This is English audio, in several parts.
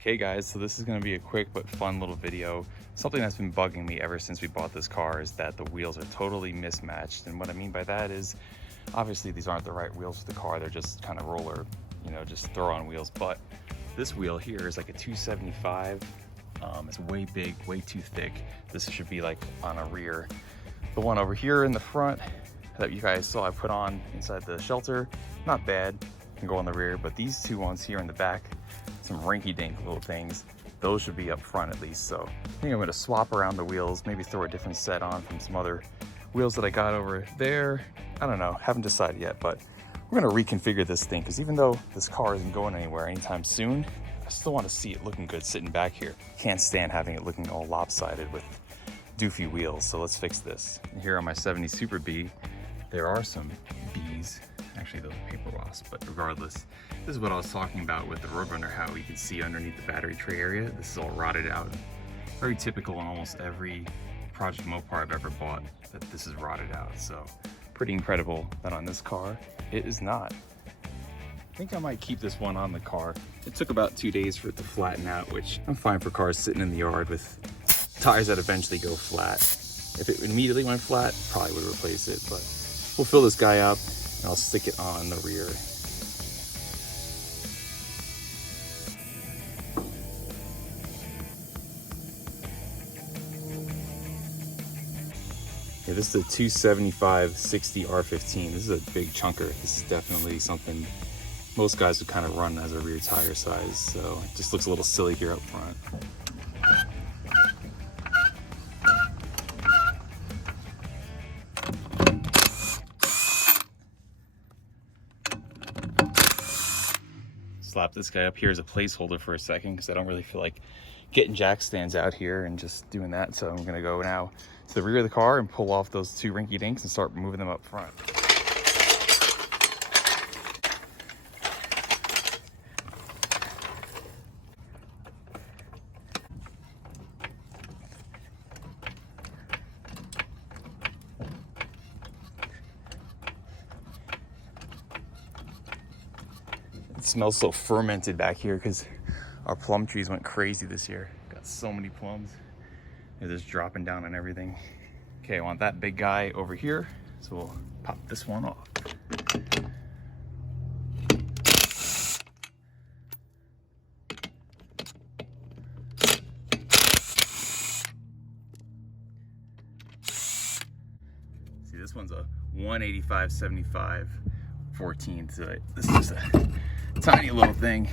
Okay guys, so this is going to be a quick but fun little video. Something that's been bugging me ever since we bought this car is that the wheels are totally mismatched. And what I mean by that is, obviously these aren't the right wheels for the car. They're just kind of roller, just throw on wheels. But this wheel here is like a 275. It's way big, way too thick. This should be like on a rear. The one over here in the front that you guys saw I put on inside the shelter, not bad, can go on the rear. But these two ones here in the back, some rinky-dink little things, those should be up front at least. So I think I'm going to swap around the wheels, maybe throw a different set on from some other wheels that I got over there. I don't know, haven't decided yet, but we're going to reconfigure this thing because even though this car isn't going anywhere anytime soon, I still want to see it looking good sitting back here. Can't stand having it looking all lopsided with doofy wheels, so let's fix this. And here on my 70 Super B, there are some bees. Actually, those are paper wasps, but regardless, this is what I was talking about with the Roadrunner, how you can see underneath the battery tray area. This is all rotted out. Very typical in almost every Project Mopar I've ever bought, that this is rotted out. So pretty incredible that on this car, it is not. I think I might keep this one on the car. It took about 2 days for it to flatten out, which I'm fine for cars sitting in the yard with tires that eventually go flat. If it immediately went flat, probably would replace it, but we'll fill this guy up and I'll stick it on the rear. Yeah, this is a 275/60 R15. This is a big chunker. This is definitely something most guys would kind of run as a rear tire size, so it just looks a little silly here up front. Slap this guy up here as a placeholder for a second because I don't really feel like getting jack stands out here and just doing that. So I'm gonna go now to the rear of the car and pull off those two rinky dinks and start moving them up front. It smells so fermented back here because our plum trees went crazy this year. Got so many plums. They're just dropping down on everything. Okay, I want that big guy over here, so we'll pop this one off. See, this one's a 185/75 14. So this is just a tiny little thing,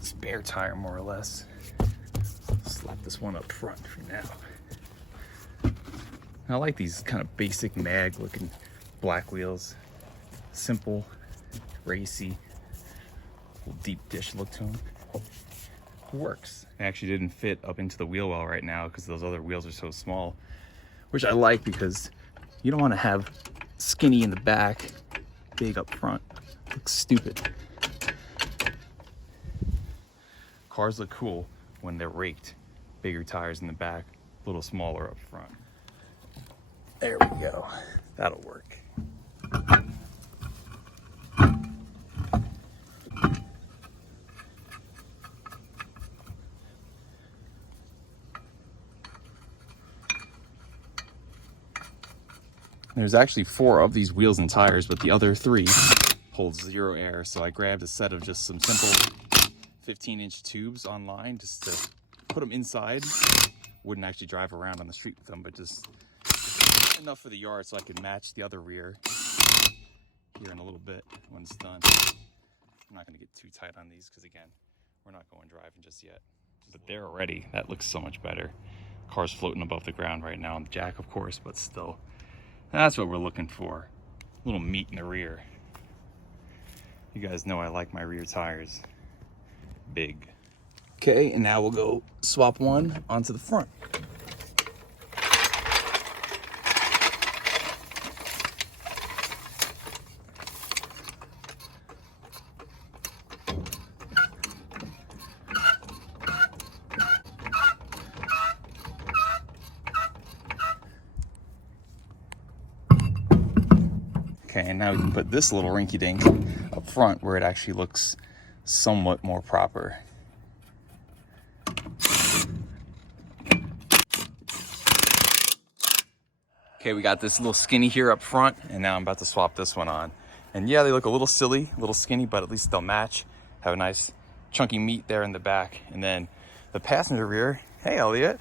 spare tire more or less. Slap this one up front for now. I like these kind of basic mag looking black wheels. Simple, racy, little deep dish look to them. It works. It actually didn't fit up into the wheel well right now because those other wheels are so small, which I like because you don't want to have skinny in the back, big up front. Looks stupid. Cars look cool when they're raked. Bigger tires in the back, a little smaller up front. There we go. That'll work. There's actually 4 of these wheels and tires, but the other 3 hold 0 air. So I grabbed a set of just some simple 15-inch tubes online just to put them inside. Wouldn't actually drive around on the street with them, but just enough for the yard so I could match the other rear here in a little bit when it's done. I'm not going to get too tight on these because, again, we're not going driving just yet. But they're ready. That looks so much better. Car's floating above the ground right now on the jack, of course, but still. That's what we're looking for. A little meat in the rear. You guys know I like my rear tires big. Okay, and now we'll go swap one onto the front. Okay, and now we can put this little rinky-dink up front where it actually looks somewhat more proper. Okay, we got this little skinny here up front, and now I'm about to swap this one on. And yeah, they look a little silly, a little skinny, but at least they'll match. Have a nice chunky meat there in the back. And then the passenger rear, hey Elliot,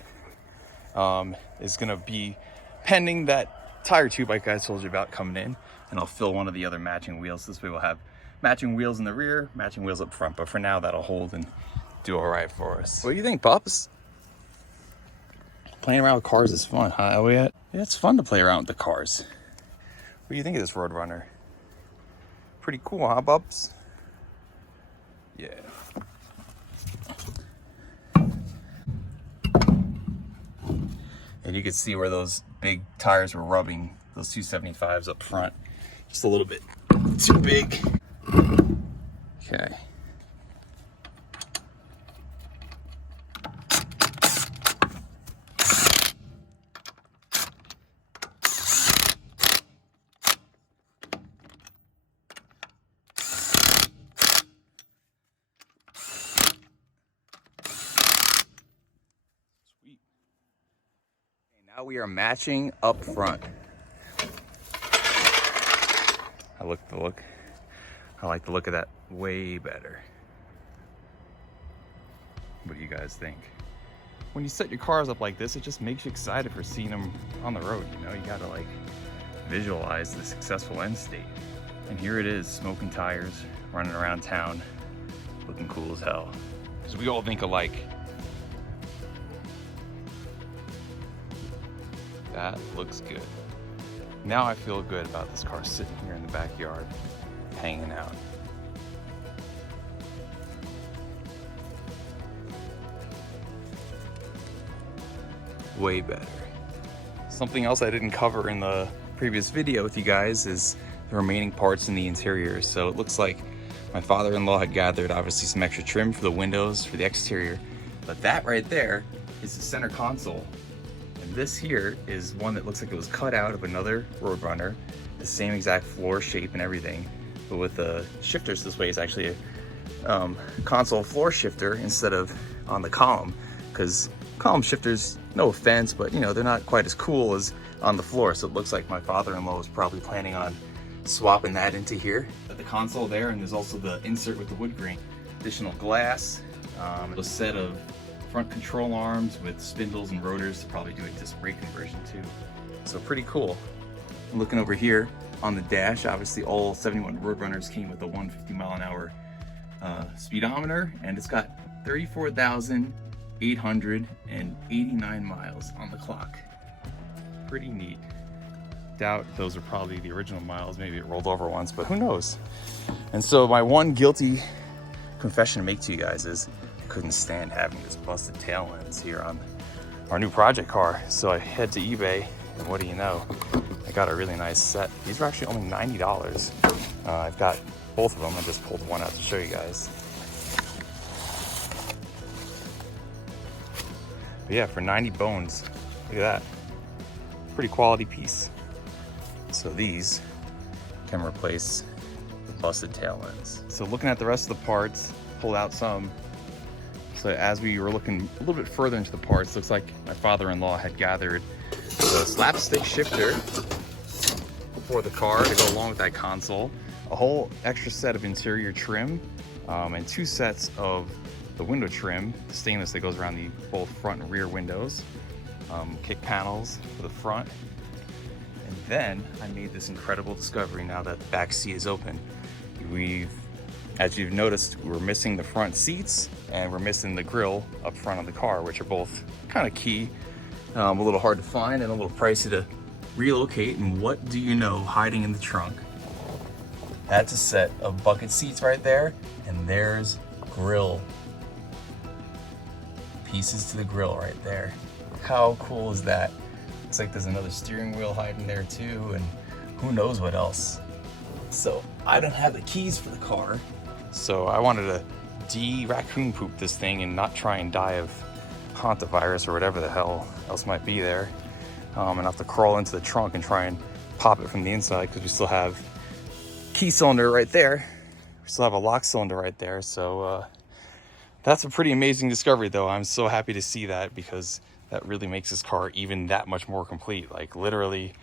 is gonna be pending that tire tube like I told you about coming in, and I'll fill one of the other matching wheels. This way we'll have matching wheels in the rear, matching wheels up front, but for now that'll hold and do all right for us. What do you think, pups? Playing around with cars is fun, huh, Elliot? Yeah, it's fun to play around with the cars. What do you think of this Roadrunner? Pretty cool, huh, Bubs? Yeah. And you can see where those big tires were rubbing, those 275s up front. Just a little bit too big. Okay. Now we are matching up front. I like the look of that way better. What do you guys think? When you set your cars up like this, it just makes you excited for seeing them on the road. You know, you gotta like visualize the successful end state. And here it is, smoking tires, running around town, looking cool as hell. Because we all think alike. That looks good. Now I feel good about this car sitting here in the backyard, hanging out. Way better. Something else I didn't cover in the previous video with you guys is the remaining parts in the interior. So it looks like my father-in-law had gathered obviously some extra trim for the windows, for the exterior, but that right there is the center console. This here is one that looks like it was cut out of another Roadrunner, the same exact floor shape and everything, but with the shifters this way, it's actually a console floor shifter instead of on the column, because column shifters, no offense, but you know, they're not quite as cool as on the floor. So it looks like my father-in-law was probably planning on swapping that into here. But the console there, and there's also the insert with the wood grain, additional glass, a set of front control arms with spindles and rotors to probably do a disc brake conversion too. So pretty cool. I'm looking over here on the dash, obviously all 71 Roadrunners came with a 150-mile-an-hour speedometer, and it's got 34,889 miles on the clock. Pretty neat. Doubt those are probably the original miles, maybe it rolled over once, but who knows. And so my one guilty confession to make to you guys is couldn't stand having this busted tail ends here on our new project car. So I head to eBay, and what do you know? I got a really nice set. These are actually only $90. I've got both of them. I just pulled one out to show you guys. But yeah, for 90 bones, look at that. Pretty quality piece. So these can replace the busted tail ends. So looking at the rest of the parts, pulled out some. So as we were looking a little bit further into the parts, looks like my father-in-law had gathered the slapstick shifter for the car to go along with that console, a whole extra set of interior trim, and 2 sets of the window trim, the stainless that goes around the both front and rear windows, kick panels for the front. And then I made this incredible discovery now that the back seat is open. As you've noticed, we're missing the front seats and we're missing the grille up front of the car, which are both kind of key, a little hard to find and a little pricey to relocate. And what do you know hiding in the trunk? That's a set of bucket seats right there, and there's grille pieces to the grille right there. How cool is that? Looks like there's another steering wheel hiding there too, and who knows what else. So I don't have the keys for the car, so I wanted to de-raccoon poop this thing and not try and die of hantavirus or whatever the hell else might be there, and have to crawl into the trunk and try and pop it from the inside, because we still have key cylinder right there. We still have a lock cylinder right there. So that's a pretty amazing discovery though. I'm so happy to see that, because that really makes this car even that much more complete. Like literally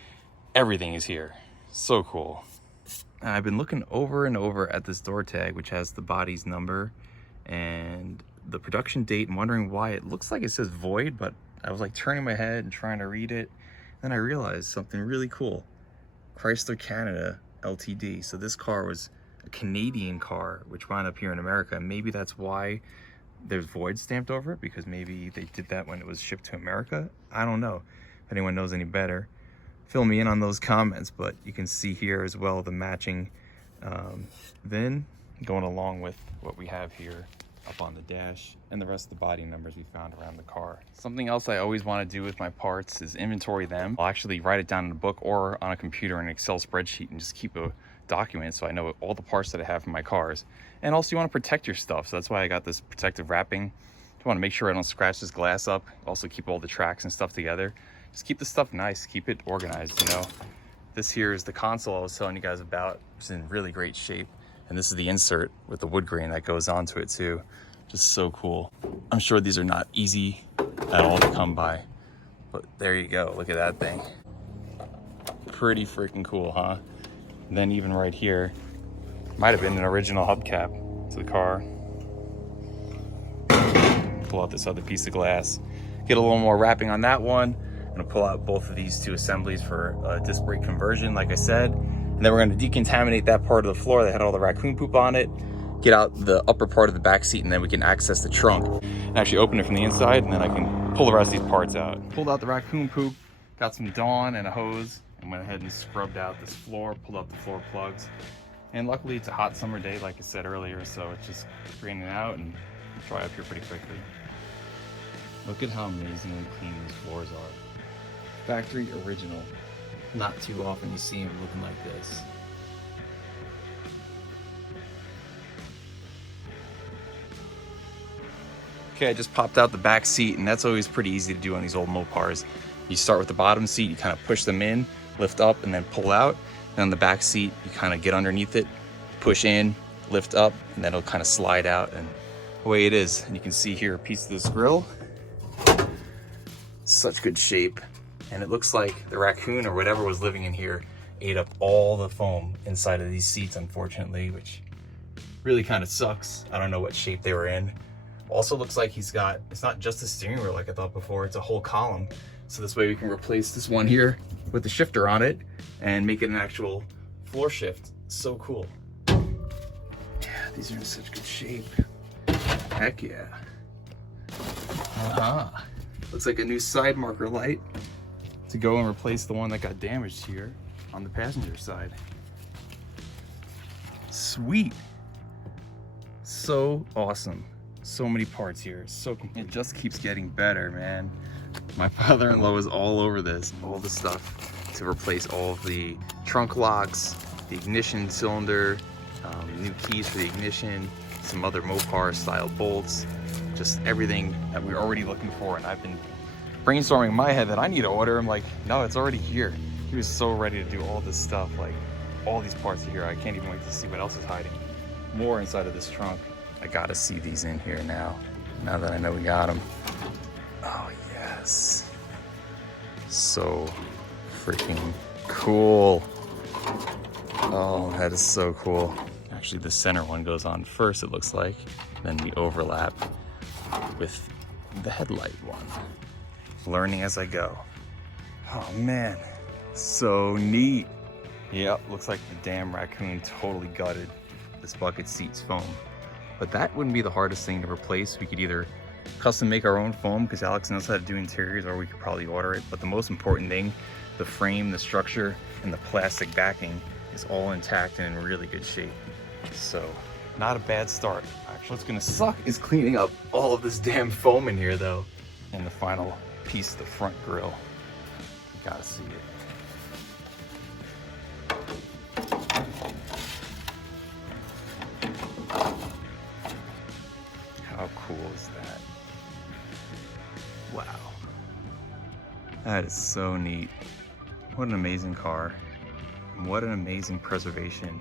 everything is here. So cool. I've been looking over and over at this door tag, which has the body's number and the production date, and wondering why it looks like it says void, but I was like turning my head and trying to read it. Then I realized something really cool. Chrysler Canada Ltd. So this car was a Canadian car, which wound up here in America. And maybe that's why there's void stamped over it, because maybe they did that when it was shipped to America. I don't know. If anyone knows any better, fill me in on those comments. But you can see here as well the matching VIN going along with what we have here up on the dash and the rest of the body numbers we found around the car. Something else I always want to do with my parts is inventory them. I'll actually write it down in a book or on a computer in an Excel spreadsheet and just keep a document so I know all the parts that I have for my cars. And also you want to protect your stuff, so that's why I got this protective wrapping. I want to make sure I don't scratch this glass up, also keep all the tracks and stuff together. Just keep the stuff nice, keep it organized, you know. This here is the console I was telling you guys about. It's in really great shape. And this is the insert with the wood grain that goes onto it too. Just so cool. I'm sure these are not easy at all to come by, but there you go. Look at that thing. Pretty freaking cool, huh? And then even right here, might have been an original hubcap to the car. Pull out this other piece of glass. Get a little more wrapping on that one. I'm gonna pull out both of these two assemblies for disc brake conversion, like I said. And then we're gonna decontaminate that part of the floor that had all the raccoon poop on it, get out the upper part of the back seat, and then we can access the trunk and actually open it from the inside, and then I can pull the rest of these parts out. Pulled out the raccoon poop, got some Dawn and a hose, and went ahead and scrubbed out this floor, pulled out the floor plugs. And luckily it's a hot summer day, like I said earlier, so it's just draining out and dry up here pretty quickly. Look at how amazingly clean these floors are. Factory original. Not too often you see them looking like this. Okay, I just popped out the back seat, and that's always pretty easy to do on these old Mopars. You start with the bottom seat, you kind of push them in, lift up, and then pull out. And on the back seat, you kind of get underneath it, push in, lift up, and then it'll kind of slide out, and away it is. And you can see here a piece of this grille. Such good shape. And it looks like the raccoon or whatever was living in here ate up all the foam inside of these seats, unfortunately, which really kind of sucks. I don't know what shape they were in. Also looks like he's got, it's not just a steering wheel like I thought before, it's a whole column. So this way we can replace this one here with the shifter on it and make it an actual floor shift. So cool. Yeah, these are in such good shape. Heck yeah. Looks like a new side marker light to go and replace the one that got damaged here on the passenger side. Sweet. So awesome. So many parts here. So it just keeps getting better, man. My father-in-law is all over this. All the stuff to replace all of the trunk locks, the ignition cylinder, new keys for the ignition, some other Mopar style bolts, just everything that we're already looking for. And I've been brainstorming in my head that I need to order. I'm like, no, it's already here. He was so ready to do all this stuff, like all these parts here. I can't even wait to see what else is hiding more inside of this trunk. I gotta see these in here now that I know we got them. Oh yes, so freaking cool. Oh, that is so cool. Actually, the center one goes on first, it looks like, then we overlap with the headlight one. Learning as I go. Oh man, so neat. Yep, looks like the damn raccoon totally gutted this bucket seat's foam. But that wouldn't be the hardest thing to replace. We could either custom make our own foam, because Alex knows how to do interiors, or we could probably order it. But the most important thing, the frame, the structure, and the plastic backing is all intact and in really good shape. So, not a bad start. Actually, what's gonna suck is cleaning up all of this damn foam in here though. And the final piece of the front grille. You gotta see it. How cool is that? Wow. That is so neat. What an amazing car. And what an amazing preservation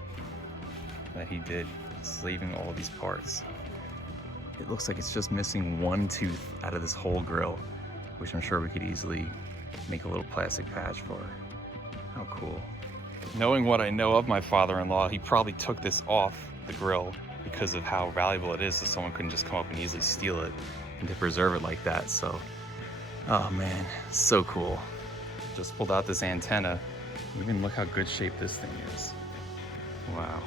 that he did, saving all of these parts. It looks like it's just missing one tooth out of this whole grille. which I'm sure we could easily make a little plastic patch for. How cool. Knowing what I know of my father-in-law, he probably took this off the grill because of how valuable it is, so someone couldn't just come up and easily steal it and to preserve it like that. So, oh man, so cool. Just pulled out this antenna. Even look how good shape this thing is. Wow.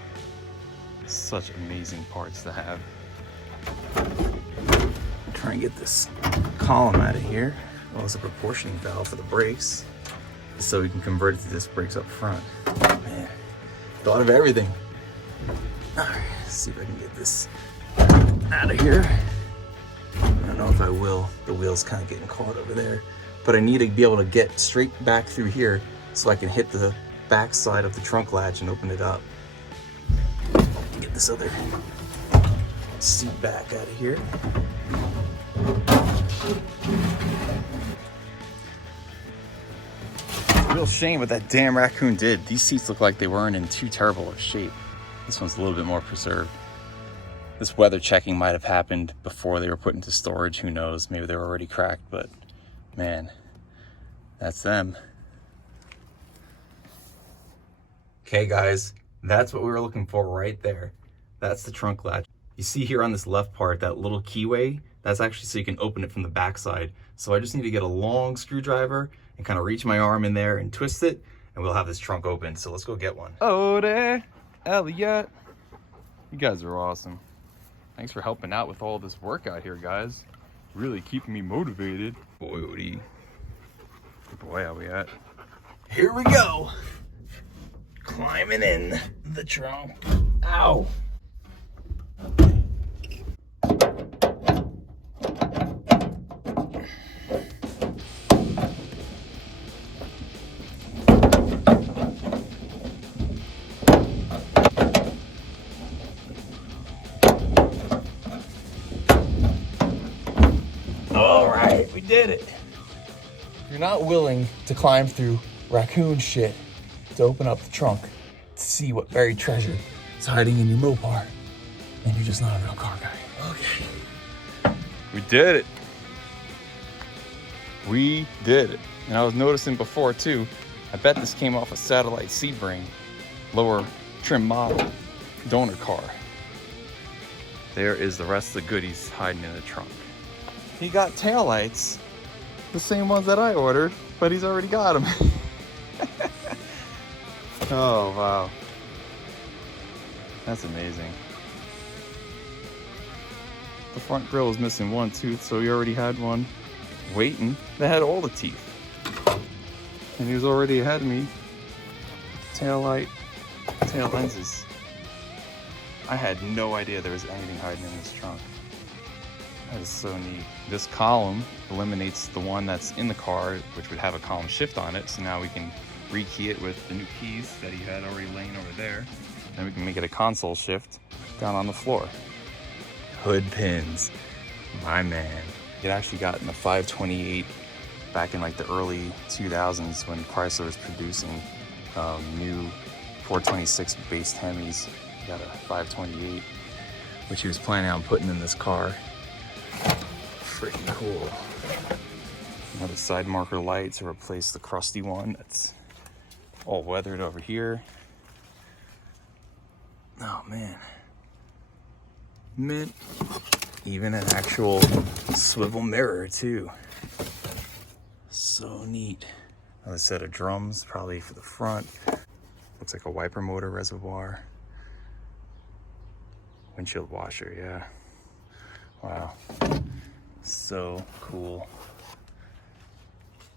Such amazing parts to have. Try and get this column out of here. Well, it's a proportioning valve for the brakes, so we can convert it to disc brakes up front. Man, thought of everything. All right, let's see if I can get this out of here. I don't know if I will. The wheel's kind of getting caught over there, but I need to be able to get straight back through here so I can hit the back side of the trunk latch and open it up. Get this other seat back out of here. It's a real shame what that damn raccoon did. These seats look like they weren't in too terrible of shape. This one's a little bit more preserved. This weather checking might have happened before they were put into storage. Who knows? Maybe they were already cracked, but man, that's them. Okay guys, that's what we were looking for right there. That's the trunk latch. You see here on this left part, that little keyway, that's actually so you can open it from the back side. So I just need to get a long screwdriver and kind of reach my arm in there and twist it, and we'll have this trunk open. So let's go get one. Oh there, Elliot. You guys are awesome. Thanks for helping out with all this work out here, guys. Really keeping me motivated. Boy, Odie. Good boy, how we at? Here we go. Climbing in the trunk. Ow. All right, we did it. You're not willing to climb through raccoon shit to open up the trunk to see what buried treasure is hiding in your Mopar, and you're just not a real car guy. Okay. We did it. We did it. And I was noticing before too, I bet this came off a satellite Sebring, lower trim model donor car. There is the rest of the goodies hiding in the trunk. He got taillights, the same ones that I ordered, but he's already got them. Oh, wow. That's amazing. The front grill was missing one tooth, so he already had one waiting. They had all the teeth. And he was already ahead of me. Tail light, tail lenses. I had no idea there was anything hiding in this trunk. That is so neat. This column eliminates the one that's in the car, which would have a column shift on it. So now we can rekey it with the new keys that he had already laying over there. Then we can make it a console shift down on the floor. Hood pins, my man. It actually got in the 528 back in like the early 2000s when Chrysler was producing new 426 base Hemis. He got a 528, which he was planning on putting in this car. Freaking cool. Another side marker light to replace the crusty one that's all weathered over here. Oh man. Mint. Even an actual swivel mirror too. So neat. Another set of drums, probably for the front. Looks like a wiper motor reservoir. Windshield washer, yeah. Wow. So cool.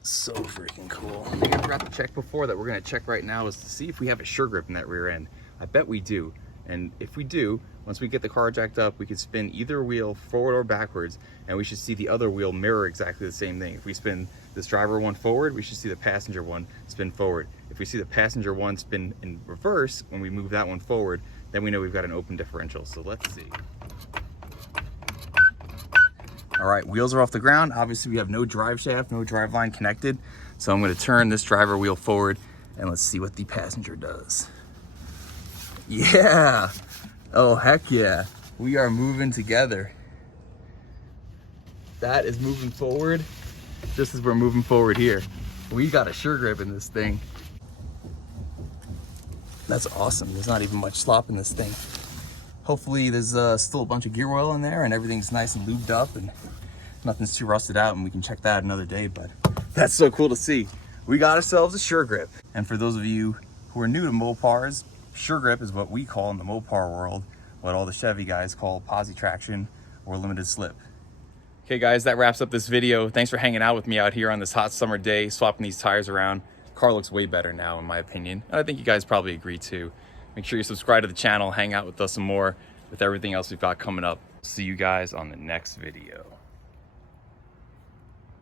So freaking cool. The thing I forgot to check before that we're gonna check right now is to see if we have a sure grip in that rear end. I bet we do. And if we do, once we get the car jacked up, we could spin either wheel forward or backwards, and we should see the other wheel mirror exactly the same thing. If we spin this driver one forward, we should see the passenger one spin forward. If we see the passenger one spin in reverse, when we move that one forward, then we know we've got an open differential. So let's see. All right, wheels are off the ground. Obviously we have no drive shaft, no drive line connected. So I'm gonna turn this driver wheel forward and let's see what the passenger does. Yeah, oh heck yeah. We are moving together. That is moving forward just as we're moving forward here. We got a sure grip in this thing. That's awesome. There's not even much slop in this thing. Hopefully there's still a bunch of gear oil in there and everything's nice and lubed up and nothing's too rusted out, and we can check that another day. But that's so cool to see. We got ourselves a sure grip. And for those of you who are new to Mopars, sure grip is what we call in the Mopar world what all the Chevy guys call Posi traction or limited slip. Okay guys, that wraps up this video. Thanks for hanging out with me out here on this hot summer day, swapping these tires around. Car looks way better now in my opinion, and I think you guys probably agree too. Make sure you subscribe to the channel, hang out with us some more with everything else we've got coming up. See you guys on the next video.